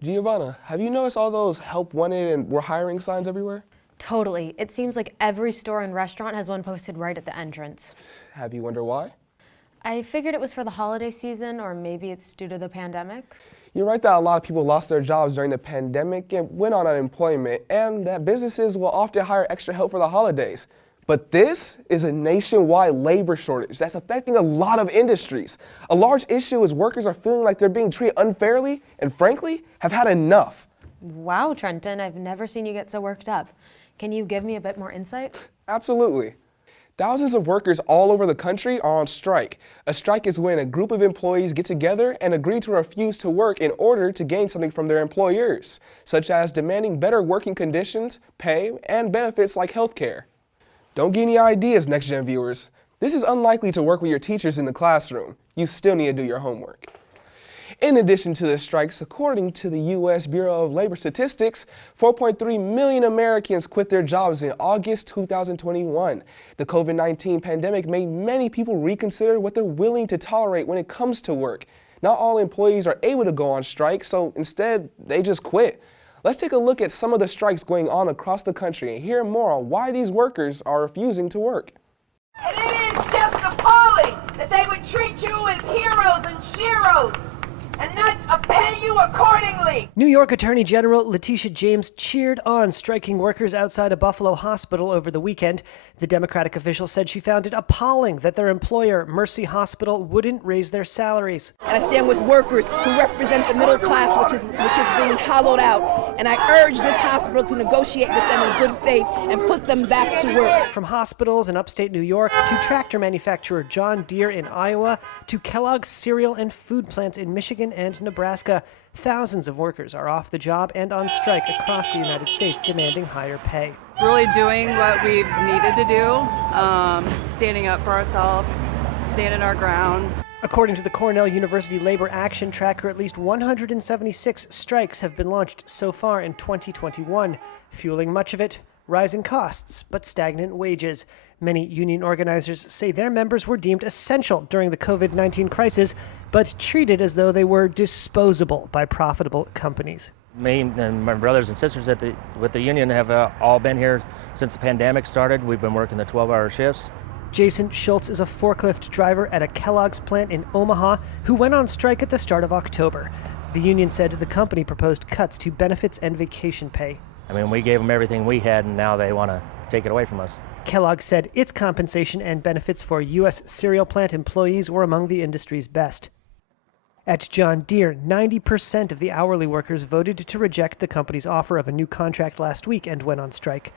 Giovanna, have you noticed all those help wanted and we're hiring signs everywhere? Totally. It seems like every store and restaurant has one posted right at the entrance. Have you wondered why? I figured it was for the holiday season, or maybe it's due to the pandemic. You're right that a lot of people lost their jobs during the pandemic and went on unemployment, and that businesses will often hire extra help for the holidays. But this is a nationwide labor shortage that's affecting a lot of industries. A large issue is workers are feeling like they're being treated unfairly and, frankly, have had enough. Wow, Trenton, I've never seen you get so worked up. Can you give me a bit more insight? Absolutely. Thousands of workers all over the country are on strike. A strike is when a group of employees get together and agree to refuse to work in order to gain something from their employers, such as demanding better working conditions, pay, and benefits like health care. Don't get any ideas, Next Gen viewers. This is unlikely to work with your teachers in the classroom. You still need to do your homework. In addition to the strikes, according to the U.S. Bureau of Labor Statistics, 4.3 million Americans quit their jobs in August 2021. The COVID-19 pandemic made many people reconsider what they're willing to tolerate when it comes to work. Not all employees are able to go on strike, so instead, they just quit. Let's take a look at some of the strikes going on across the country and hear more on why these workers are refusing to work. And it is just appalling that they would treat you as heroes and sheroes and not pay you accordingly. New York Attorney General Letitia James cheered on striking workers outside a Buffalo hospital over the weekend. The Democratic official said she found it appalling that their employer, Mercy Hospital, wouldn't raise their salaries. And I stand with workers who represent the middle class, which is being hollowed out. And I urge this hospital to negotiate with them in good faith and put them back to work. From hospitals in upstate New York to tractor manufacturer John Deere in Iowa to Kellogg's cereal and food plants in Michigan and Nebraska, thousands of workers are off the job and on strike across the United States demanding higher pay. Really doing what we've needed to do, standing up for ourselves, standing our ground. According to the Cornell University Labor Action Tracker, at least 176 strikes have been launched so far in 2021, fueling much of it rising costs but stagnant wages. Many union organizers say their members were deemed essential during the COVID-19 crisis, but treated as though they were disposable by profitable companies. Me and my brothers and sisters with the union have all been here since the pandemic started. We've been working the 12-hour shifts. Jason Schultz is a forklift driver at a Kellogg's plant in Omaha who went on strike at the start of October. The union said the company proposed cuts to benefits and vacation pay. I mean, we gave them everything we had, and now they want to take it away from us. Kellogg said its compensation and benefits for U.S. cereal plant employees were among the industry's best. At John Deere, 90% of the hourly workers voted to reject the company's offer of a new contract last week and went on strike.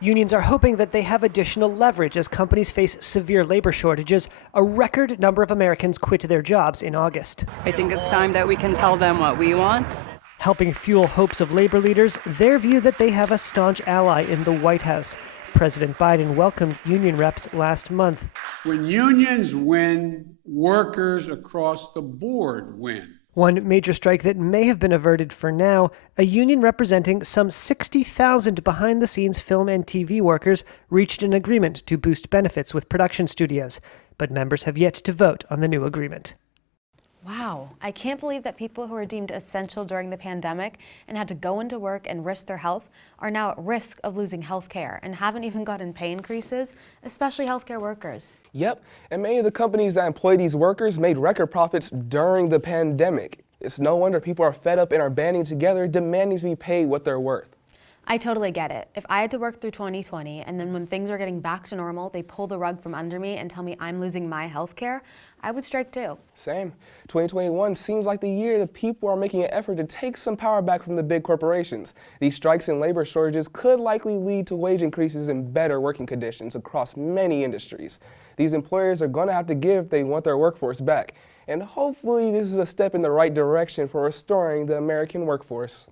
Unions are hoping that they have additional leverage as companies face severe labor shortages. A record number of Americans quit their jobs in August. I think it's time that we can tell them what we want. Helping fuel hopes of labor leaders, their view that they have a staunch ally in the White House. President Biden welcomed union reps last month. When unions win, workers across the board win. One major strike that may have been averted for now, a union representing some 60,000 behind-the-scenes film and TV workers reached an agreement to boost benefits with production studios, but members have yet to vote on the new agreement. Wow, I can't believe that people who were deemed essential during the pandemic and had to go into work and risk their health are now at risk of losing health care and haven't even gotten pay increases, especially healthcare workers. Yep, and many of the companies that employ these workers made record profits during the pandemic. It's no wonder people are fed up and are banding together, demanding to be paid what they're worth. I totally get it. If I had to work through 2020 and then when things are getting back to normal, they pull the rug from under me and tell me I'm losing my health care, I would strike too. Same. 2021 seems like the year that people are making an effort to take some power back from the big corporations. These strikes and labor shortages could likely lead to wage increases and better working conditions across many industries. These employers are going to have to give if they want their workforce back. And hopefully this is a step in the right direction for restoring the American workforce.